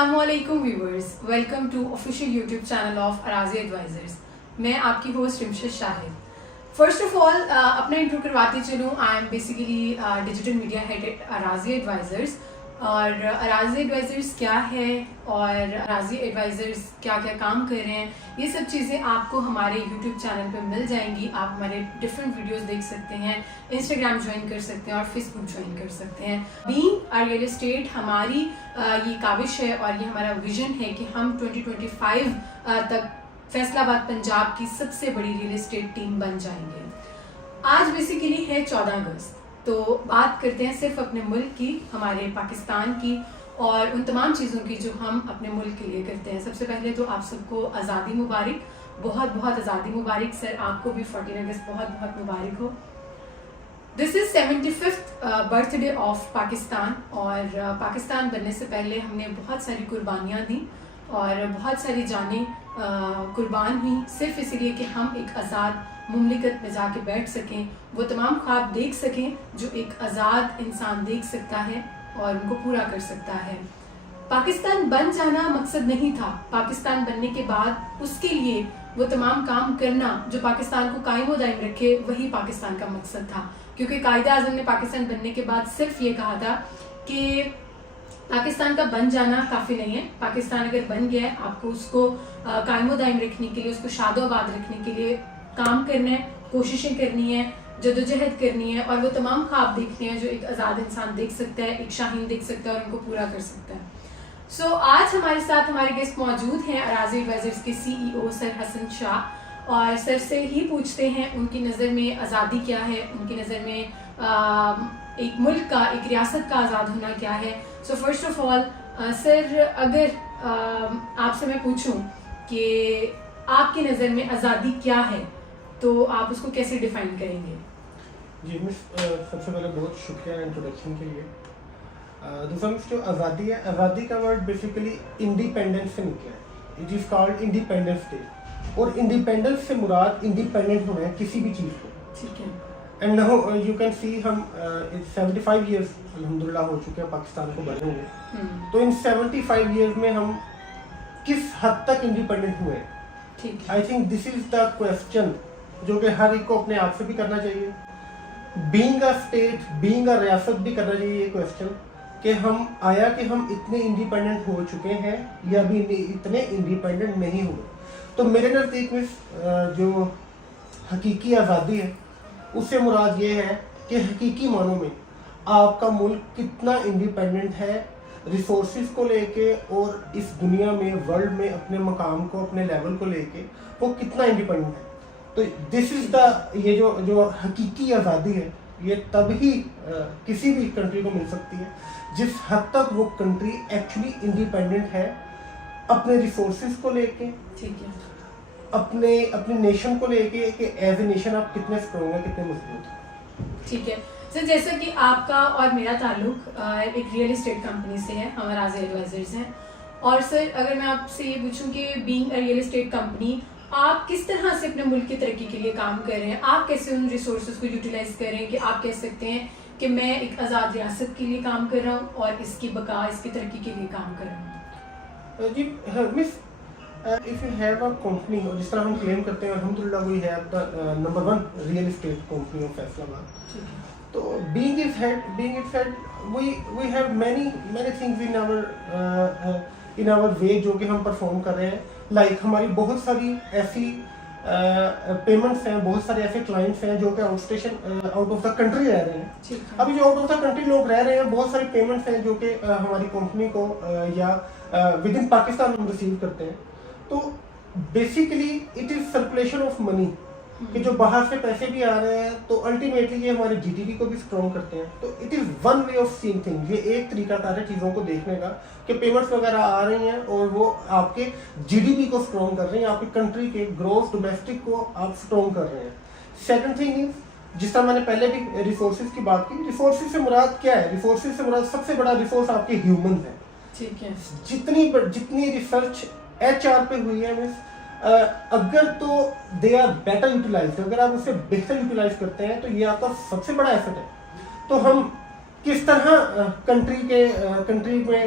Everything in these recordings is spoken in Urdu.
السلام علیکم viewers, welcome to official YouTube channel of Arazi Advisors. میں آپ کی host Ramshad Shahid. First of all اپنا انٹرو کرواتی چلوں. I am basically digital media head at Arazi Advisors. اور اراضی ایڈوائزرز کیا ہے اور اراضی ایڈوائزرز کیا کیا کام کر رہے ہیں، یہ سب چیزیں آپ کو ہمارے یوٹیوب چینل پہ مل جائیں گی. آپ ہمارے ڈفرینٹ ویڈیوز دیکھ سکتے ہیں، انسٹاگرام جوائن کر سکتے ہیں اور فیس بک جوائن کر سکتے ہیں. بینگ ا ریئل اسٹیٹ ہماری یہ کاوش ہے اور یہ ہمارا ویژن ہے کہ ہم 2025 تک فیصل آباد پنجاب کی سب سے بڑی ریئل اسٹیٹ ٹیم بن جائیں گے. آج بیسیکلی ہے 14 اگست، تو بات کرتے ہیں صرف اپنے ملک کی، ہمارے پاکستان کی اور ان تمام چیزوں کی جو ہم اپنے ملک کے لیے کرتے ہیں. سب سے پہلے تو آپ سب کو آزادی مبارک، بہت بہت آزادی مبارک. سر آپ کو بھی 14 اگست بہت بہت مبارک ہو. دس از 75th birth day of Pakistan. اور پاکستان بننے سے پہلے ہم نے بہت ساری قربانیاں دیں اور بہت ساری جانیں قربان ہوئیں، صرف اس لیے کہ ہم ایک آزاد مملکت میں جا کے بیٹھ سکیں، وہ تمام خواب دیکھ سکیں جو ایک آزاد انسان دیکھ سکتا ہے اور ان کو پورا کر سکتا ہے. پاکستان بن جانا مقصد نہیں تھا. پاکستان بننے کے بعد اس کے لیے وہ تمام کام کرنا جو پاکستان کو قائم و دائم رکھے، وہی پاکستان کا مقصد تھا. کیونکہ قائد اعظم نے پاکستان بننے کے بعد صرف یہ کہا تھا کہ پاکستان کا بن جانا کافی نہیں ہے. پاکستان اگر بن گیا ہے، آپ کو اس کو قائم و دائم رکھنے کے لیے، اس کو شاد و آباد رکھنے کے لیے کام کرنا ہے، کوششیں کرنی ہے، جدوجہد کرنی ہے اور وہ تمام خواب دیکھنے ہیں جو ایک آزاد انسان دیکھ سکتا ہے، ایک شاہین دیکھ سکتا ہے اور ان کو پورا کر سکتا ہے. سو آج ہمارے ساتھ ہمارے گیسٹ موجود ہیں اراضی ایڈوائزرز کے CEO سر حسن شاہ. اور سر سے ہی پوچھتے ہیں ان کی نظر میں آزادی کیا ہے، ان کی نظر میں ایک ملک کا، ایک ریاست کا آزاد ہونا کیا ہے. سو فرسٹ آف آل سر، اگر آپ سے میں پوچھوں کہ آپ کی نظر میں آزادی کیا ہے تو آپ اس کو کیسے ڈیفائن کریں گے؟ جی مس، سب سے پہلے بہت شکریہ انٹروڈکشن کے لیے. دوسرا مس، جو آزادی ہے، آزادی کا ورڈ بیسیکلی انڈیپینڈنس سے نکلا ہے. It is called independence day. اور انڈیپینڈنس سے مراد انڈیپینڈنٹ ہونا ہے کسی بھی چیز کو. ٹھیک ہے. And now you can see ہم 75 ایئرس الحمدللہ ہو چکے ہیں پاکستان کو بنے ہوئے. تو ان 75 ایئرس میں ہم کس حد تک انڈیپینڈنٹ ہوئے؟ I think this is the question جو کہ ہر ایک کو اپنے آپ سے بھی کرنا چاہیے. Being a state, being a ریاست بھی کرنا چاہیے یہ کویسچن کہ ہم اتنے انڈیپینڈنٹ ہو چکے ہیں یا بھی اتنے انڈیپینڈنٹ نہیں ہوئے. تو میرے نزدیک میں جو حقیقی آزادی ہے اس سے مراد یہ ہے کہ حقیقی معنوں میں آپ کا ملک کتنا انڈیپینڈنٹ ہے ریسورسز کو لے کے اور اس دنیا میں، ورلڈ میں اپنے مقام کو، اپنے لیول کو لے کے وہ کتنا انڈیپینڈنٹ ہے. تو دس از دا، یہ جو حقیقی آزادی ہے یہ تب ہی کسی بھی کنٹری کو مل سکتی ہے جس حد تک وہ کنٹری ایکچولی انڈیپینڈنٹ ہے اپنے ریسورسز کو لے کے، ٹھیک ہے، اپنی نیشن کو لے کے کہ ایز اے نیشن آپ کتنے اسٹرانگ ہیں، کتنے مضبوط ہیں. ٹھیک ہے. سر جیسا کہ آپ کا اور میرا تعلق ایک ریئل اسٹیٹ کمپنی سے ہے، ہم اراضی ایڈوائزرز ہیں. اور سر اگر میں آپ سے یہ پوچھوں کہ being a real estate company, آپ کس طرح سے اپنے ملک کی ترقی کے لیے کام کر رہے ہیں؟ آپ کیسے ان ریسورسز کو یوٹیلائز کر رہے ہیں کہ آپ کہہ سکتے ہیں کہ میں ایک آزاد ریاست کے لیے کام کر رہا ہوں اور اس کی بقا، اس کی ترقی کے لیے کام کر رہا ہوں؟ جی مس، if you have a company، اور جس طرح ہم کلیم کرتے ہیں الحمدللہ we have the number 1 real estate company of Faisal آباد. تو being its head we have many things in our way جو کہ ہم پرفارم کر رہے ہیں. لائک ہماری بہت ساری ایسی پیمنٹس ہیں، بہت سارے ایسے کلائنٹس ہیں جو کہ آؤٹ آف دا کنٹری رہ رہے ہیں. ابھی جو آؤٹ آف دا کنٹری لوگ رہ رہے ہیں، بہت ساری پیمنٹس ہیں جو کہ ہماری کمپنی کو یا ود ان پاکستان ہم ریسیو کرتے ہیں. تو basically it is circulation of money, کہ جو باہر سے پیسے بھی آ رہے ہیں تو الٹیمیٹلی یہ ہمارے جی ڈی پی کو بھی اسٹرانگ کرتے ہیں. تو it is one way of saying thing. یہ ایک طریقہ کار ہے چیزوں کو دیکھنے کا کہ پیمنٹس وغیرہ آ رہی ہیں اور وہ آپ کے جی ڈی پی کو اسٹرانگ کر رہے ہیں، آپ کی کنٹری کے گروتھ ڈومیسٹک کو آپ اسٹرانگ کر رہے ہیں. سیکنڈ تھنگ از، جس طرح میں نے پہلے بھی ریسورسز کی بات کی، ریسورسز سے مراد کیا ہے؟ ریسورسز سے مراد سب سے بڑا ریسورس آپ کے ہیومنز ہیں. ٹھیک ہے. جتنی ریسرچ HR پہ ہوئی ہے مس، اگر تو دے آر بیٹر یوٹیلائزڈ، اگر آپ اسے بہتر یوٹیلائز کرتے ہیں تو یہ آپ کا سب سے بڑا ایسٹ ہے. تو ہم کس طرح کنٹری میں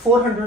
400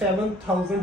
7000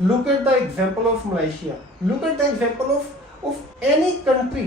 look at the example of Malaysia, look at the example of any country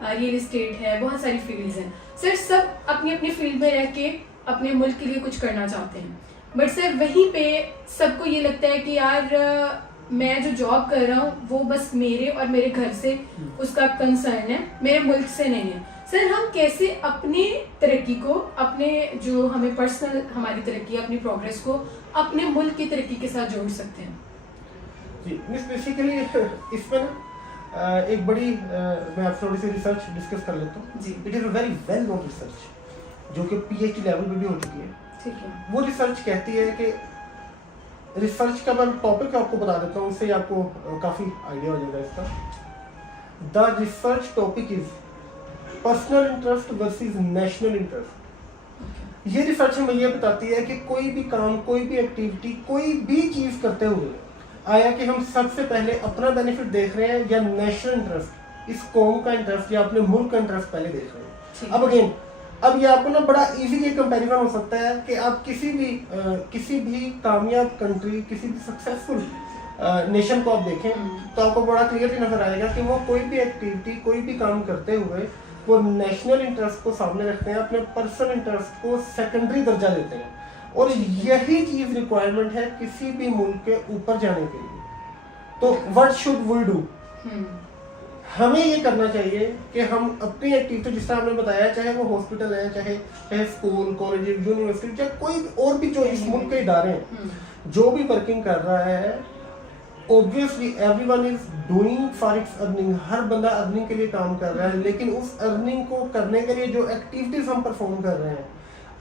real estate ہے, بہت ساری فیلڈز ہیں سر. سب اپنی اپنی فیلڈ میں رہ کے اپنے ملک کے لیے کچھ کرنا چاہتے ہیں, بٹ سر وہیں پہ سب کو یہ لگتا ہے کہ یار میں جو جاب کر رہا ہوں وہ بس میرے اور میرے گھر سے اس کا کنسرن ہے, میرے ملک سے نہیں ہے. سر ہم کیسے اپنی ترقی کو, اپنے جو ہمیں پرسنل ہماری ترقی, اپنی پروگریس کو اپنے ملک کی ترقی کے ساتھ جوڑ سکتے ہیں؟ جی مس بیسیکلی اس میں نا ایک بڑی میں آپ سے تھوڑی سی ریسرچ ڈسکس کر لیتا ہوں. جی it is a very well known research جو کہ پی ایچ ڈی لیول پہ بھی ہو چکی ہے. ٹھیک ہے. وہ ریسرچ کہتی ہے کہ ریسرچ کا میں ٹاپک آپ کو بتا دیتا ہوں, اس سے آپ کو کافی آئیڈیا ہو جائے گا اس کا. The research topic is personal interest versus national interest. یہ ریسرچ ہمیں یہ بتاتی ہے کہ کوئی بھی کام, کوئی بھی ایکٹیویٹی, کوئی بھی چیز کرتے ہوئے آیا کہ ہم سب سے پہلے اپنا بینیفٹ دیکھ رہے ہیں یا نیشنل انٹرسٹ, اس قوم کا انٹرسٹ یا اپنے ملک کا انٹرسٹ پہلے دیکھ رہے ہیں. اب اگین اب یہ آپ کو نا بڑا ایزیلی کمپیریزن ہو سکتا ہے کہ آپ کسی بھی کامیاب کنٹری, کسی بھی سکسیزفل نیشن کو آپ دیکھیں تو آپ کو بڑا کلیئرلی نظر آئے گا کہ وہ کوئی بھی ایکٹیویٹی, کوئی بھی کام کرتے ہوئے وہ نیشنل انٹرسٹ کو سامنے رکھتے ہیں, اپنے پرسنل انٹرسٹ کو سیکنڈری درجہ دیتے ہیں. اور یہی چیز ریکوائرمنٹ ہے کسی بھی ملک کے اوپر جانے کے لیے. تو وٹ شوڈ وی ڈو؟ ہمیں یہ کرنا چاہیے کہ ہم اپنی ایکٹیویٹی, جس طرح ہم نے بتایا, چاہے وہ ہاسپٹل ہے, چاہے اسکول, کالج, یونیورسٹی, چاہے کوئی اور بھی جو اس ملک کے ادارے ہیں, جو بھی ورکنگ کر رہا ہے, obviously everyone is doing for its earning. ہر بندہ ارننگ کے لیے کام کر رہا ہے, لیکن اس ارننگ کو کرنے کے لیے جو ایکٹیویٹیز ہم پرفارم کر رہے ہیں,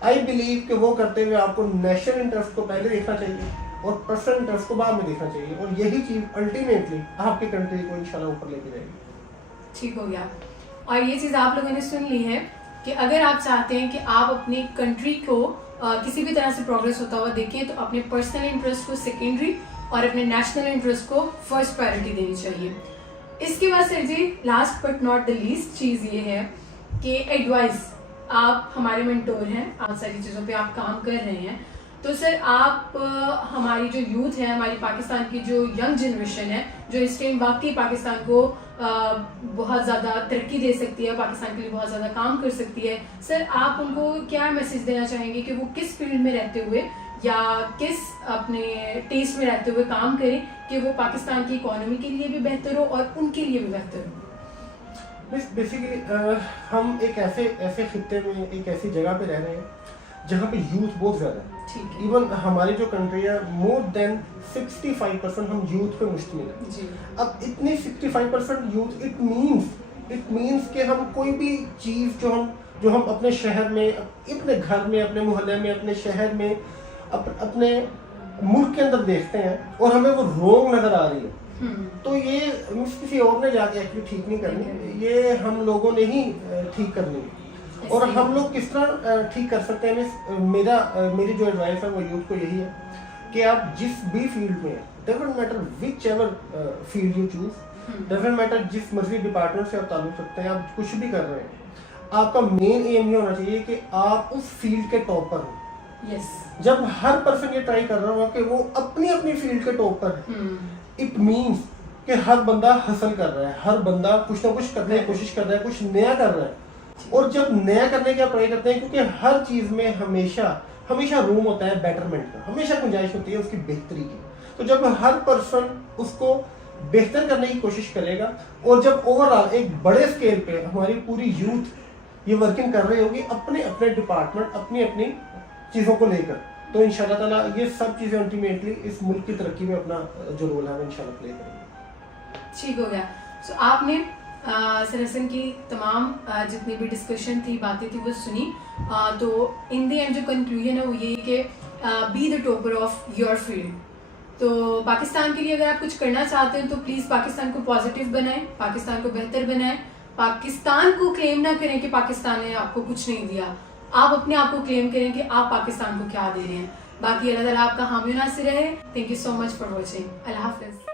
آئی بلیو کہ وہ کرتے ہوئے آپ کو نیشنل انٹرسٹ کو پہلے دیکھنا چاہیے اور پرسنل انٹرسٹ کو بعد میں دیکھنا چاہیے, اور یہی چیز الٹیمیٹلی آپ کی کنٹری کو انشاءاللہ اوپر لے کے جائے گی. ٹھیک ہو گیا. اور یہ چیز آپ لوگوں نے سن لی ہے کہ اگر آپ چاہتے ہیں کہ آپ اپنی کنٹری کو کسی بھی طرح سے پروگریس ہوتا ہوا دیکھیں تو اپنے پرسنل انٹرسٹ کو سیکنڈری اور اپنے نیشنل انٹرسٹ کو فرسٹ پرائرٹی دینی چاہیے. اس کے بعد sir ji last but not the least چیز یہ ہے کہ ایڈوائز, آپ ہمارے مینٹور ہیں, بہت ساری چیزوں پہ آپ کام کر رہے ہیں, تو سر آپ ہماری جو یوتھ ہے, ہماری پاکستان کی جو ینگ جنریشن ہے, جو اس ٹائم واقعی پاکستان کو بہت زیادہ ترقی دے سکتی ہے, پاکستان کے لیے بہت زیادہ کام کر سکتی ہے, سر آپ ان کو کیا میسج دینا چاہیں گے کہ وہ کس فیلڈ میں رہتے ہوئے یا کس اپنے ٹیسٹ میں رہتے ہوئے کام کریں کہ وہ پاکستان کی اکانومی کے لیے بھی بہتر ہو اور ان کے لیے بھی بہتر ہو؟ بیسیکلی ہم ایک ایسے خطے میں, ایک ایسی جگہ پہ رہ رہے ہیں جہاں پہ یوتھ بہت زیادہ ہے. ایون ہماری جو کنٹری ہے مور دین 65% ہم یوتھ پہ مشتمل ہے. اب اتنی 65% یوتھ, اٹ مینس کہ ہم کوئی بھی چیز جو ہم اپنے شہر میں, اپنے گھر میں, اپنے محلے میں, اپنے شہر میں, اپنے ملک کے اندر دیکھتے ہیں اور ہمیں وہ رونگ نظر آ رہی ہے, تو یہ کسی اور نے جا کے ایکچولی ٹھیک نہیں کرنی, یہ ہم لوگوں نے ہی ٹھیک کرنی ہے. اور ہم لوگ کس طرح ٹھیک کر سکتے ہیں؟ میری جو ایڈوائس ہے وہ یوتھ کو یہی ہے کہ آپ جس بھی فیلڈ میں, doesn't matter which ever field you choose, doesn't matter جس مرضی ڈپارٹمنٹ سے آپ تعلق رکھتے ہیں, آپ کچھ بھی کر رہے ہیں, آپ کا مین ایم یہ ہونا چاہیے کہ آپ اس فیلڈ کے ٹاپ پر ہوں. جب ہر پرسن یہ ٹرائی کر رہا ہوگا کہ وہ اپنی فیلڈ کے ٹاپ پر ہے, اٹ مینس کہ ہر بندہ حاصل کر رہا ہے, ہر بندہ کچھ نہ کچھ کرنے کی کوشش کر رہا ہے, کچھ نیا کر رہا ہے. اور جب نیا کرنے کی آپ ٹرائی کرتے ہیں, کیونکہ ہر چیز میں ہمیشہ روم ہوتا ہے بیٹرمنٹ کا, ہمیشہ گنجائش ہوتی ہے اس کی بہتری کی. تو جب ہر پرسن اس کو بہتر کرنے کی کوشش کرے گا, اور جب اوور آل ایک بڑے اسکیل پہ ہماری پوری یوتھ یہ ورکنگ کر رہی ہوگی اپنے ڈپارٹمنٹ, اپنی چیزوں کو لے کر, تو ان شاء اللہ تعالیٰ یہ سب چیزیں الٹیمیٹلی اس ملک کی ترقی میں اپنا جو رول ہے وہ ان شاء اللہ پلے کریں گے. ٹھیک ہو گیا. سو آپ نے سر حسن کی تمام جتنی بھی ڈسکشن تھی, باتیں تھی, وہ سنی, تو ان دی اینڈ جو کنکلوژن ہے وہ یہی کہ be the topper of your field. تو پاکستان کے لیے اگر آپ کچھ کرنا چاہتے ہیں تو پلیز پاکستان کو پازیٹیو بنائیں, پاکستان کو بہتر بنائیں, پاکستان کو کلیم نہ کریں کہ پاکستان نے آپ کو کچھ نہیں دیا, آپ اپنے آپ کو کلیم کریں کہ آپ پاکستان کو کیا دے رہے ہیں. باقی اللہ تعالیٰ آپ کا حامی و ناصر رہے. Thank you so much for watching. اللہ حافظ.